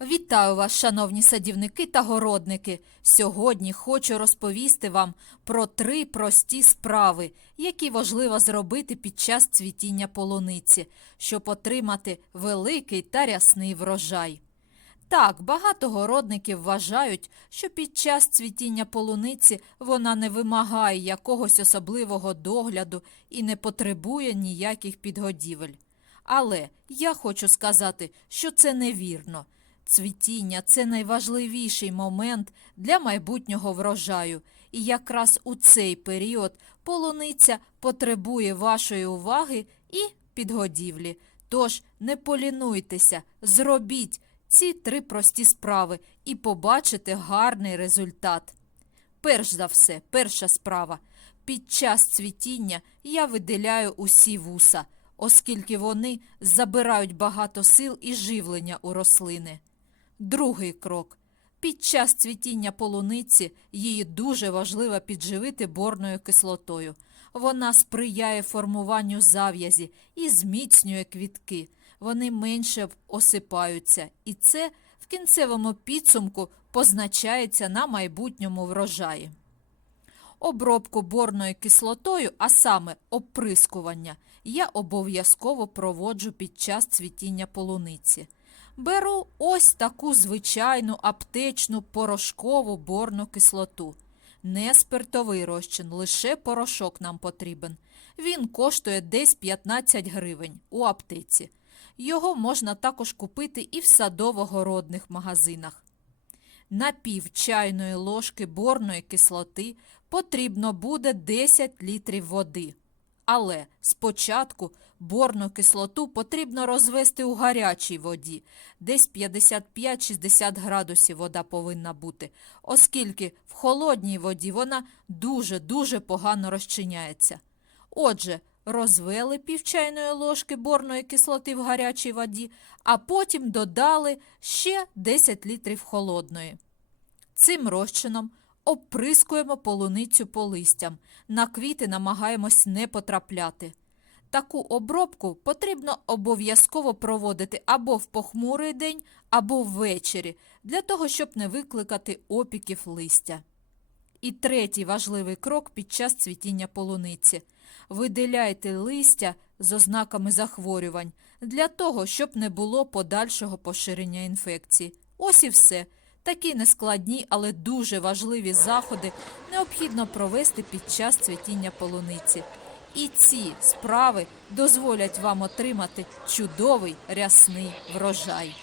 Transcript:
Вітаю вас, шановні садівники та городники. Сьогодні хочу розповісти вам про три прості справи, які важливо зробити під час цвітіння полуниці, щоб отримати великий та рясний врожай. Так, багато городників вважають, що під час цвітіння полуниці вона не вимагає якогось особливого догляду і не потребує ніяких підгодівель. Але я хочу сказати, що це невірно. Цвітіння це найважливіший момент для майбутнього врожаю, і якраз у цей період полуниця потребує вашої уваги і підгодівлі. Тож не полінуйтеся, зробіть ці три прості справи і побачите гарний результат. Перш за все, перша справа. Під час цвітіння я виділяю усі вуса, оскільки вони забирають багато сил і живлення у рослини. Другий крок. Під час цвітіння полуниці її дуже важливо підживити борною кислотою. Вона сприяє формуванню зав'язі і зміцнює квітки. Вони менше осипаються, і це в кінцевому підсумку позначається на майбутньому врожаї. Обробку борною кислотою, а саме оприскування, я обов'язково проводжу під час цвітіння полуниці. Беру ось таку звичайну аптечну порошкову борну кислоту. Не спиртовий розчин, лише порошок нам потрібен. Він коштує десь 15 гривень у аптеці. Його можна також купити і в садово-городних магазинах. На пів чайної ложки борної кислоти потрібно буде 10 літрів води. Але спочатку борну кислоту потрібно розвести у гарячій воді, десь 55-60 градусів вода повинна бути, оскільки в холодній воді вона дуже-дуже погано розчиняється. Отже, розвели пів чайної ложки борної кислоти в гарячій воді, а потім додали ще 10 літрів холодної. Цим розчином оприскуємо полуницю по листям. На квіти намагаємось не потрапляти. Таку обробку потрібно обов'язково проводити або в похмурий день, або ввечері, для того, щоб не викликати опіків листя. І третій важливий крок під час цвітіння полуниці. Виділяйте листя з ознаками захворювань для того, щоб не було подальшого поширення інфекції. Ось і все. Такі нескладні, але дуже важливі заходи необхідно провести під час цвітіння полуниці. І ці справи дозволять вам отримати чудовий рясний врожай.